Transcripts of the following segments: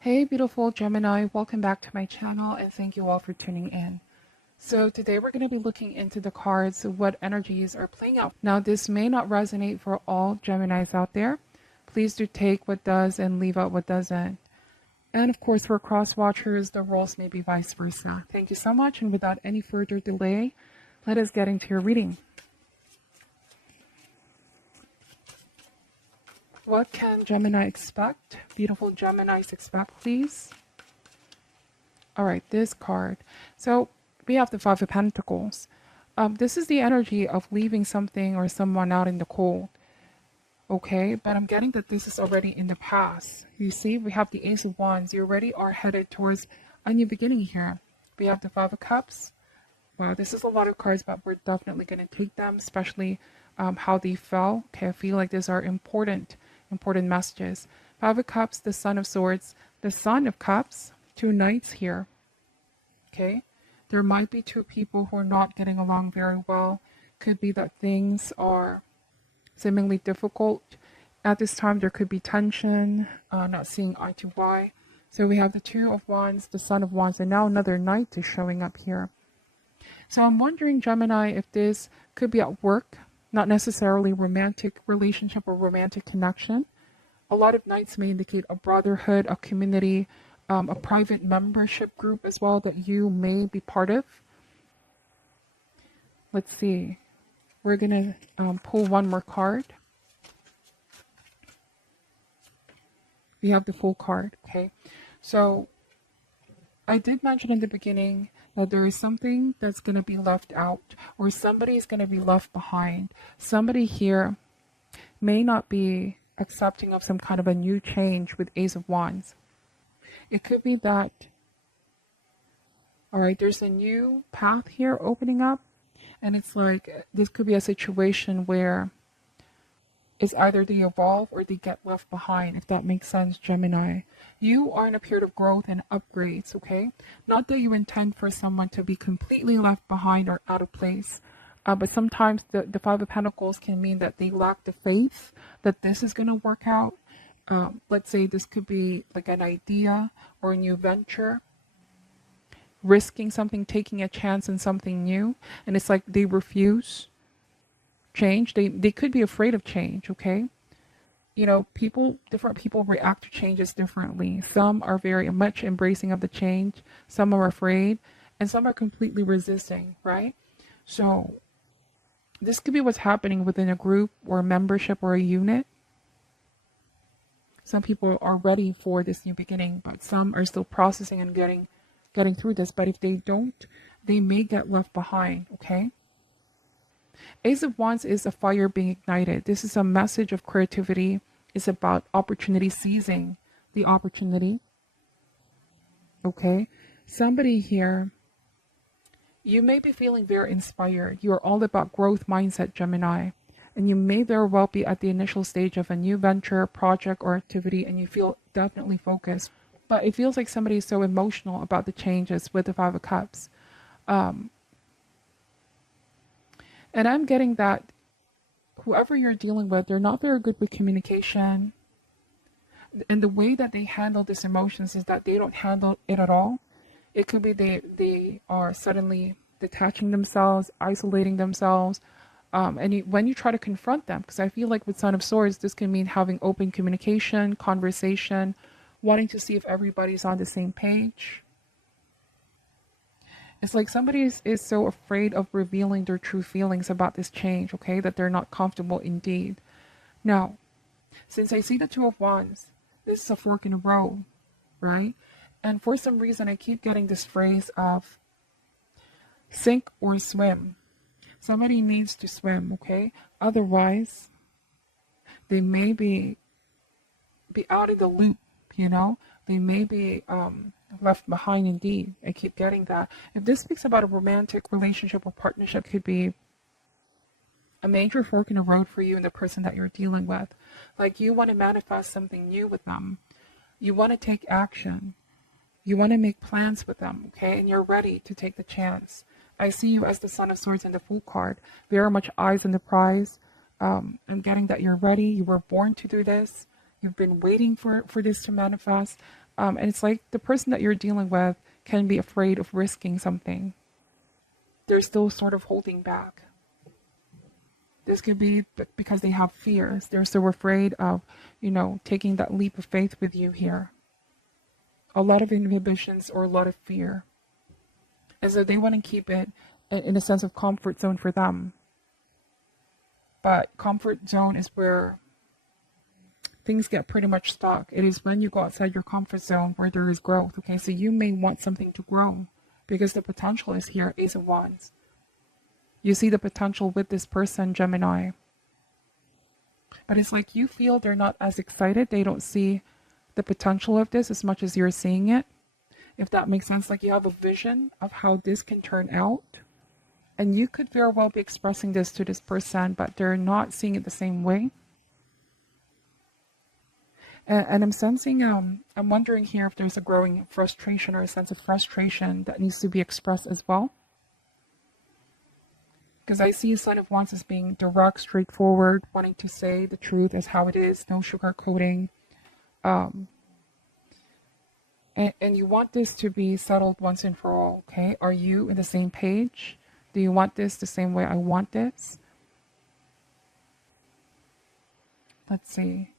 Hey beautiful Gemini, welcome back to my channel and thank you all for tuning in. So today we're going to be looking into the cards, what energies are playing out. Now this may not resonate for all Geminis out there. Please do take what does and leave out what doesn't. And of course for cross watchers, the roles may be vice versa. Thank you so much, and without any further delay, let us get into your reading. What can Gemini expect? Beautiful Geminis, expect please. All right, this card. So we have the Five of Pentacles. This is the energy of leaving something or someone out in the cold. Okay, but I'm getting that this is already in the past. You see, we have the Ace of Wands. You already are headed towards a new beginning here. We have the Five of Cups. Wow, this is a lot of cards, but we're definitely going to take them, especially how they fell. Okay, I feel like these are important messages. Five of Cups, the Sun of Swords, the Son of Cups, two Knights here. Okay, there might be two people who are not getting along very well. Could be that things are seemingly difficult. At this time, there could be tension, not seeing eye to eye. So we have the Two of Wands, the Son of Wands, and now another Knight is showing up here. So I'm wondering, Gemini, if this could be at work, not necessarily romantic relationship or romantic connection. A lot of Knights may indicate a brotherhood, a community, a private membership group as well that you may be part of. Let's see. We're going to pull one more card. We have the Full card, okay? So I did mention in the beginning that there is something that's going to be left out, or somebody is going to be left behind. Somebody here may not be accepting of some kind of a new change with Ace of Wands. It could be that, all right, there's a new path here opening up, and it's like this could be a situation where it's either they evolve or they get left behind, if that makes sense, Gemini. You are in a period of growth and upgrades, okay? Not that you intend for someone to be completely left behind or out of place, but sometimes the Five of Pentacles can mean that they lack the faith that this is going to work out. Let's say this could be like an idea or a new venture, risking something, taking a chance in something new, and it's like they refuse change. They could be afraid of change, okay? You know, different people react to changes differently. Some are very much embracing of the change, some are afraid, and some are completely resisting, right? So this could be what's happening within a group or a membership or a unit. Some people are ready for this new beginning, but some are still processing and getting through this. But if they don't, they may get left behind, okay? Ace of Wands is a fire being ignited. This is a message of creativity. It's about opportunity, seizing the opportunity. Okay? Somebody here, you may be feeling very inspired. You are all about growth mindset, Gemini. And you may very well be at the initial stage of a new venture, project, or activity, and you feel definitely focused. But it feels like somebody is so emotional about the changes with the Five of Cups. And I'm getting that whoever you're dealing with, they're not very good with communication. And the way that they handle these emotions is that they don't handle it at all. It could be they are suddenly detaching themselves, isolating themselves. When you try to confront them, because I feel like with Son of Swords, this can mean having open communication, conversation, wanting to see if everybody's on the same page. It's like somebody is so afraid of revealing their true feelings about this change, okay, that they're not comfortable indeed. Now, since I see the Two of Wands, this is a fork in the road, right? And for some reason, I keep getting this phrase of sink or swim. Somebody needs to swim, okay? Otherwise, they may be out of the loop, you know? They may be left behind indeed. I keep getting that. If this speaks about a romantic relationship or partnership, could be a major fork in the road for you and the person that you're dealing with. Like you want to manifest something new with them. You want to take action. You want to make plans with them, okay? And you're ready to take the chance. I see you as the Son of Swords and the Fool card. Very much eyes on the prize. I'm getting that you're ready. You were born to do this. You've been waiting for this to manifest. And it's like the person that you're dealing with can be afraid of risking something. They're still sort of holding back. This could be because they have fears. They're so afraid of, taking that leap of faith with you here. A lot of inhibitions or a lot of fear. And so they want to keep it in a sense of comfort zone for them. But comfort zone is where things get pretty much stuck. It is when you go outside your comfort zone where there is growth. Okay, so you may want something to grow because the potential is here, Ace of Wands. You see the potential with this person, Gemini. But it's like you feel they're not as excited. They don't see the potential of this as much as you're seeing it. If that makes sense, like you have a vision of how this can turn out. And you could very well be expressing this to this person, but they're not seeing it the same way. And I'm sensing, I'm wondering here if there's a growing frustration or a sense of frustration that needs to be expressed as well. Because I see a Sign of Wands as being direct, straightforward, wanting to say the truth as how it is, no sugarcoating. And you want this to be settled once and for all, okay? Are you in the same page? Do you want this the same way I want this? Let's see.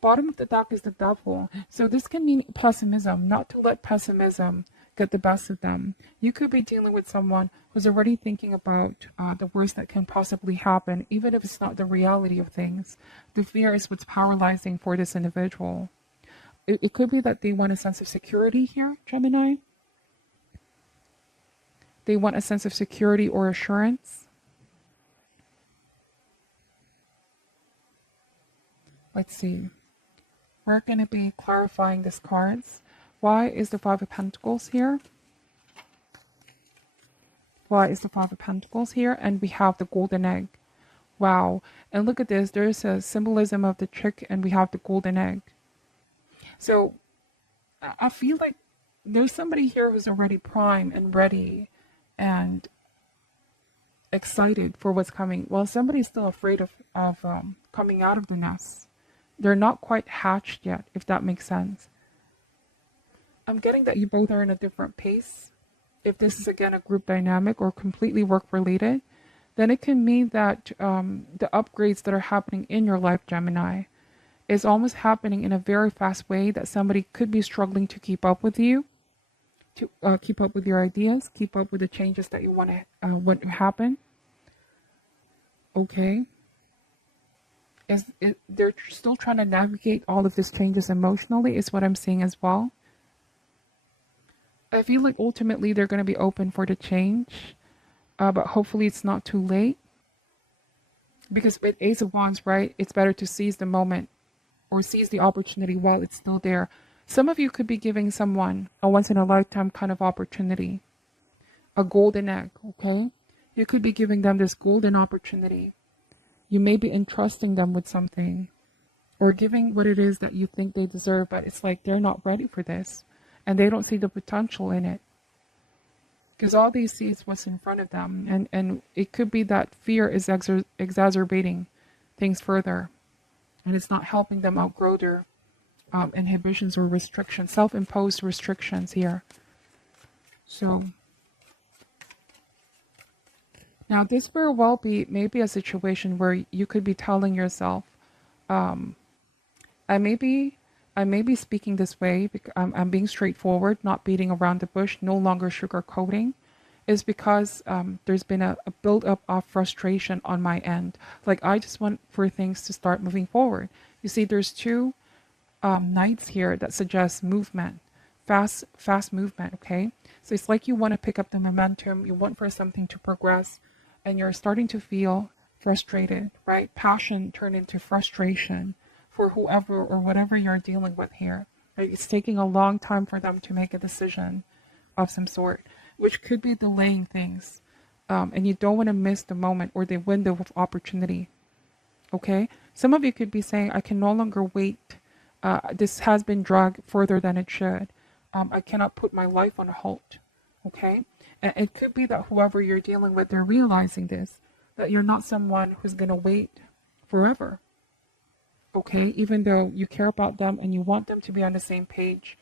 Bottom of the deck is the Devil. So this can mean pessimism, not to let pessimism get the best of them. You could be dealing with someone who's already thinking about the worst that can possibly happen, even if it's not the reality of things. The fear is what's paralyzing for this individual. It could be that they want a sense of security here, Gemini. They want a sense of security or assurance. Let's see. We're going to be clarifying these cards. Why is the Five of Pentacles here? Why is the Five of Pentacles here? And we have the golden egg. Wow. And look at this. There's a symbolism of the chick and we have the golden egg. So I feel like there's somebody here who's already prime and ready and excited for what's coming. While somebody's still afraid of coming out of the nest. They're not quite hatched yet, if that makes sense. I'm getting that you both are in a different pace. If this is again a group dynamic or completely work related, then it can mean that the upgrades that are happening in your life, Gemini, is almost happening in a very fast way that somebody could be struggling to keep up with you, to keep up with your ideas, keep up with the changes that you want to happen. Okay. They're still trying to navigate all of these changes emotionally is what I'm seeing as well. I feel like ultimately they're going to be open for the change, but hopefully it's not too late. Because with Ace of Wands, right, it's better to seize the moment or seize the opportunity while it's still there. Some of you could be giving someone a once-in-a-lifetime kind of opportunity, a golden egg, okay? You could be giving them this golden opportunity. You may be entrusting them with something or giving what it is that you think they deserve, but it's like they're not ready for this and they don't see the potential in it. Because all they see is what's in front of them. And it could be that fear is exacerbating things further. And it's not helping them outgrow their inhibitions or restrictions, self-imposed restrictions here. So now, this very well be maybe a situation where you could be telling yourself, I may be speaking this way because I'm being straightforward, not beating around the bush, no longer sugarcoating, is because there's been a build-up of frustration on my end. Like, I just want for things to start moving forward. You see, there's two knights here that suggest movement, fast movement, okay? So it's like you want to pick up the momentum, you want for something to progress, and you're starting to feel frustrated, right? Passion turned into frustration for whoever or whatever you're dealing with here. Right? It's taking a long time for them to make a decision of some sort, which could be delaying things. And you don't want to miss the moment or the window of opportunity. Okay? Some of you could be saying, I can no longer wait. This has been dragged further than it should. I cannot put my life on halt. Okay? And it could be that whoever you're dealing with, they're realizing this, that you're not someone who's going to wait forever. okay? Even though you care about them and you want them to be on the same page,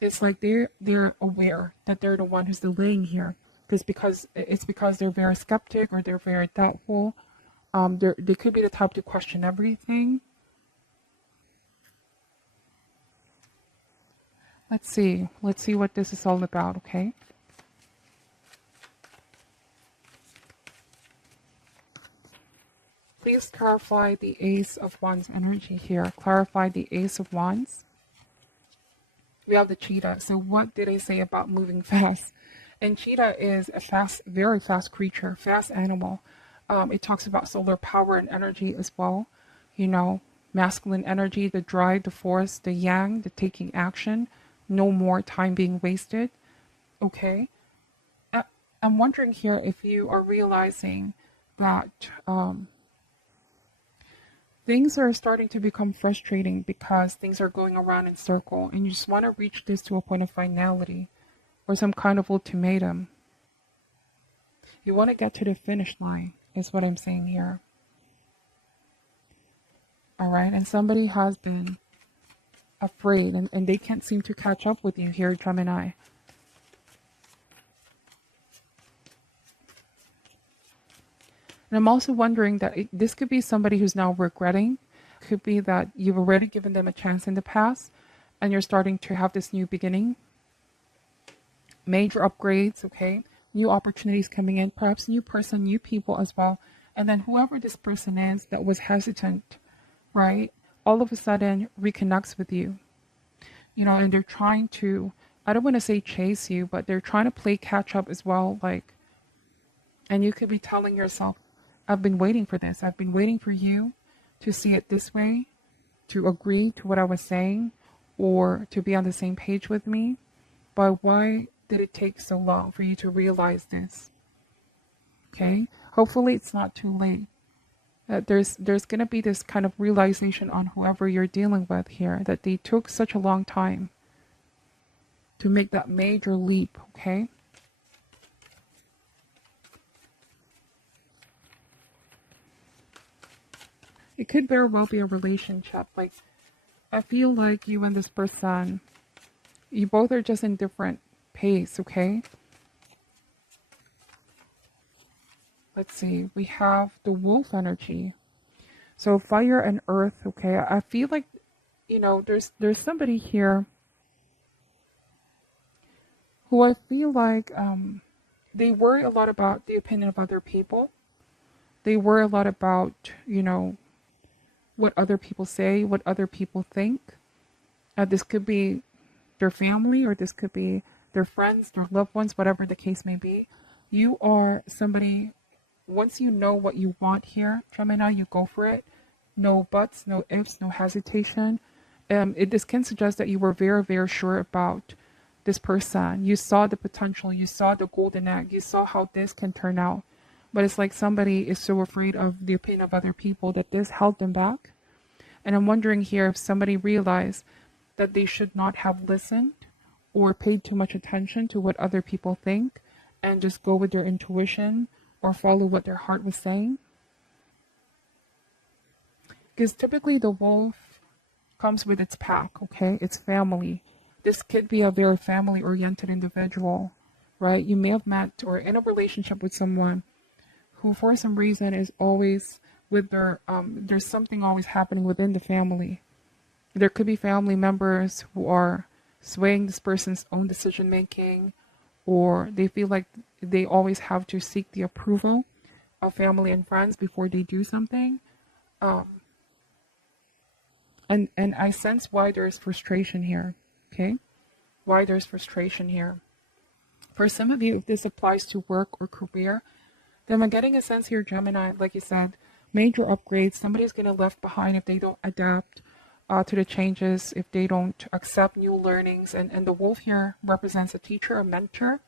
it's like they're aware that they're the one who's delaying here, because they're very skeptic or they're very doubtful. They could be the type to question everything. Let's see what this is all about, okay? Please clarify the Ace of Wands energy here. Clarify the Ace of Wands. We have the cheetah. So what did I say about moving fast? And cheetah is a fast, very fast creature, fast animal. It talks about solar power and energy as well. You know, masculine energy, the drive, the force, the yang, the taking action. No more time being wasted. Okay. I'm wondering here if you are realizing that things are starting to become frustrating because things are going around in circle and you just want to reach this to a point of finality or some kind of ultimatum. You want to get to the finish line is what I'm saying here. All right. And somebody has been afraid and they can't seem to catch up with you here, Gemini. And I'm also wondering that this could be somebody who's now regretting. Could be that you've already given them a chance in the past and you're starting to have this new beginning. Major upgrades, okay? New opportunities coming in, perhaps new person, new people as well. And then whoever this person is that was hesitant, right? All of a sudden reconnects with you. You know, and they're trying to, I don't want to say chase you, but they're trying to play catch up as well. Like, and you could be telling yourself, I've been waiting for this. I've been waiting for you to see it this way, to agree to what I was saying, or to be on the same page with me. But why did it take so long for you to realize this? Okay? Hopefully it's not too late. There's going to be this kind of realization on whoever you're dealing with here, that they took such a long time to make that major leap, okay? It could very well be a relationship. Like, I feel like you and this person, you both are just in different pace, okay? Let's see. We have the wolf energy. So fire and earth, okay? I feel like, you know, there's somebody here who I feel like they worry a lot about the opinion of other people. They worry a lot about, you know, what other people say, what other people think. This could be their family, or this could be their friends, their loved ones, whatever the case may be. You are somebody, once you know what you want here, Gemini, you go for it. No buts, no ifs, no hesitation. This can suggest that you were very, very sure about this person. You saw the potential, you saw the golden egg, you saw how this can turn out. But it's like somebody is so afraid of the opinion of other people that this held them back. And I'm wondering here if somebody realized that they should not have listened or paid too much attention to what other people think and just go with their intuition or follow what their heart was saying. Because typically the wolf comes with its pack, okay? It's family. This could be a very family-oriented individual, right? You may have met or in a relationship with someone who for some reason is always with their, there's something always happening within the family. There could be family members who are swaying this person's own decision making, or they feel like they always have to seek the approval of family and friends before they do something. And I sense why there's frustration here, okay? Why there's frustration here. For some of you, if this applies to work or career, then I'm getting a sense here, Gemini, like you said, major upgrades. Somebody's going to be left behind if they don't adapt to the changes, if they don't accept new learnings. And the wolf here represents a teacher, a mentor.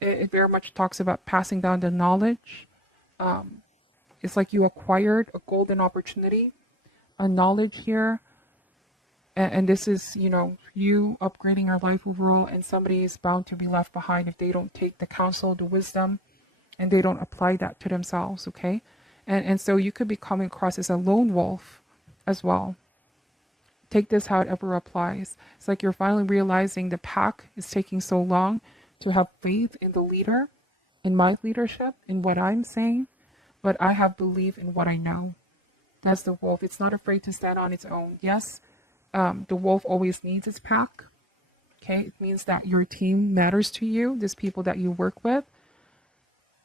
It very much talks about passing down the knowledge. It's like you acquired a golden opportunity, a knowledge here. And this is, you know, you upgrading your life overall, and somebody is bound to be left behind if they don't take the counsel, the wisdom, and they don't apply that to themselves, okay? And so you could be coming across as a lone wolf as well. Take this how it ever applies. It's like you're finally realizing the pack is taking so long to have faith in the leader, in my leadership, in what I'm saying, but I have belief in what I know. That's the wolf. It's not afraid to stand on its own. Yes, the wolf always needs its pack. Okay, it means that your team matters to you, these people that you work with.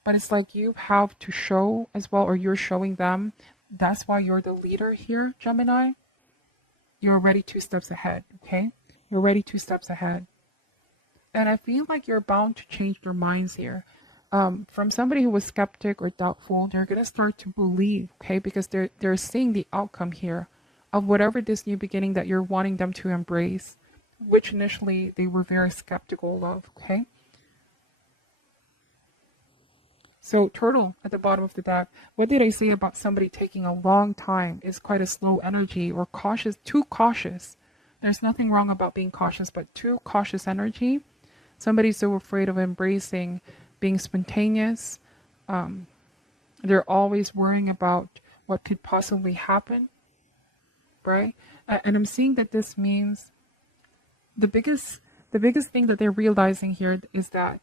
But it's like you have to show as well, or you're showing them. That's why you're the leader here, Gemini. You're already 2 steps ahead, okay? You're already 2 steps ahead. And I feel like you're bound to change their minds here. From somebody who was skeptic or doubtful, they're going to start to believe, okay? Because they're seeing the outcome here of whatever this new beginning that you're wanting them to embrace, which initially they were very skeptical of, okay? So turtle at the bottom of the deck, what did I say about somebody taking a long time? Is quite a slow energy or cautious, too cautious. There's nothing wrong about being cautious, but too cautious energy. Somebody's so afraid of embracing being spontaneous. They're always worrying about what could possibly happen, right? And I'm seeing that this means the biggest thing that they're realizing here is that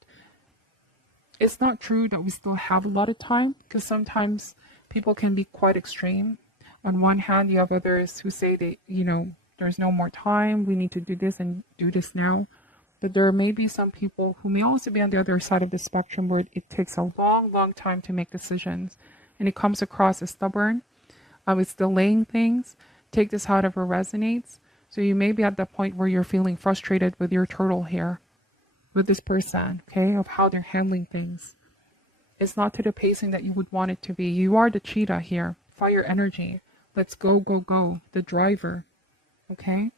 it's not true that we still have a lot of time, because sometimes people can be quite extreme. On one hand, you have others who say that, there's no more time, we need to do this and do this now. But there may be some people who may also be on the other side of the spectrum where it takes a long, long time to make decisions. And it comes across as stubborn. It's delaying things. Take this however resonates. So you may be at the point where you're feeling frustrated with your turtle here, with this person, okay, of how they're handling things. It's not to the pacing that you would want it to be. You are the cheetah here. Fire energy. Let's go, go, go. The driver, okay?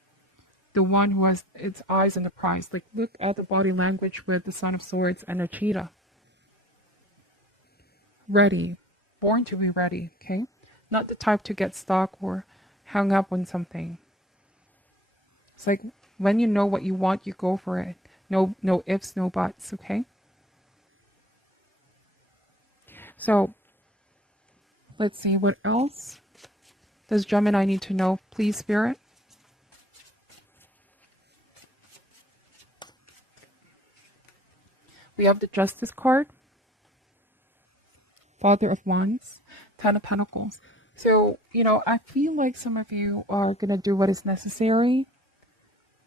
The one who has its eyes on the prize. Like, look at the body language with the Son of Swords and a cheetah. Ready. Born to be ready, okay? Not the type to get stuck or hung up on something. It's like when you know what you want, you go for it. No ifs, no buts, okay? So, let's see, what else does Gemini need to know? Please, Spirit. We have the Justice card, Father of Wands, Ten of Pentacles. So, I feel like some of you are going to do what is necessary.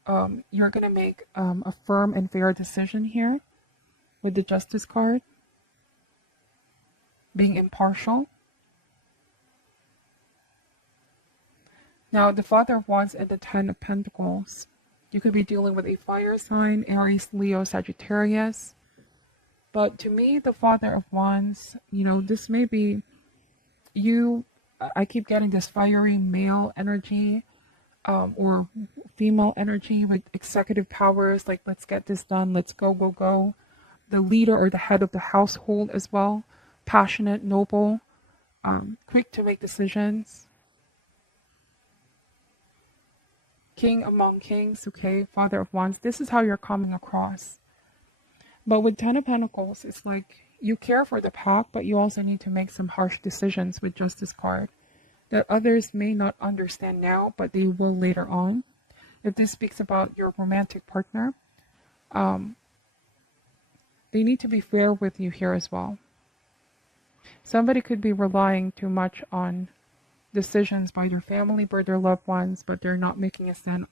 You're going to make a firm and fair decision here with the Justice card. Being impartial. Now, the Father of Wands and the Ten of Pentacles. You could be dealing with a fire sign, Aries, Leo, Sagittarius. But to me, the Father of Wands, this may be you. I keep getting this fiery male energy or female energy with executive powers, like let's get this done, let's go, go, go. The leader or the head of the household as well. Passionate, noble, quick to make decisions. King among kings, okay, Father of Wands. This is how you're coming across. But with Ten of Pentacles, it's like you care for the pack, but you also need to make some harsh decisions with Justice card that others may not understand now, but they will later on. If this speaks about your romantic partner, they need to be fair with you here as well. Somebody could be relying too much on decisions by their family, by their loved ones, but they're not making a stand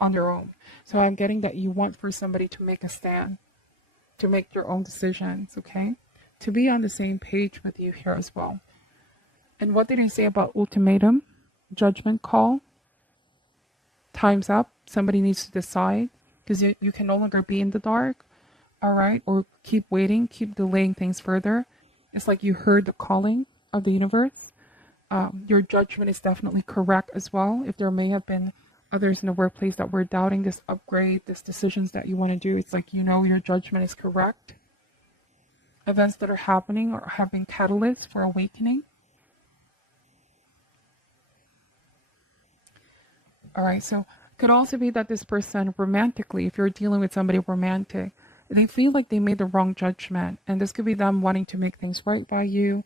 on their own. So I'm getting that you want for somebody to make a stand, to make their own decisions, okay? To be on the same page with you here as well. And what did I say about ultimatum? Judgment call. Time's up. Somebody needs to decide, because you can no longer be in the dark, all right? Or keep waiting, keep delaying things further. It's like you heard the calling of the universe. Your judgment is definitely correct as well. If there may have been others in the workplace that were doubting this upgrade, this decisions that you want to do, it's like your judgment is correct. Events that are happening or have been catalysts for awakening. All right, so could also be that this person romantically, if you're dealing with somebody romantic, they feel like they made the wrong judgment, and this could be them wanting to make things right by you.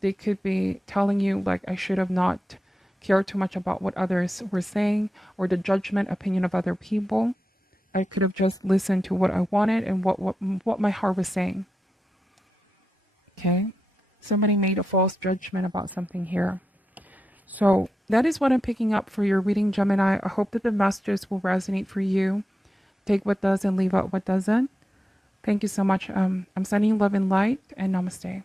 They could be telling you, like, I should have not care too much about what others were saying or the judgment opinion of other people. I could have just listened to what I wanted and what my heart was saying. Okay? Somebody made a false judgment about something here. So that is what I'm picking up for your reading, Gemini. I hope that the messages will resonate for you. Take what does and leave out what doesn't. Thank you so much. I'm sending love and light, and namaste.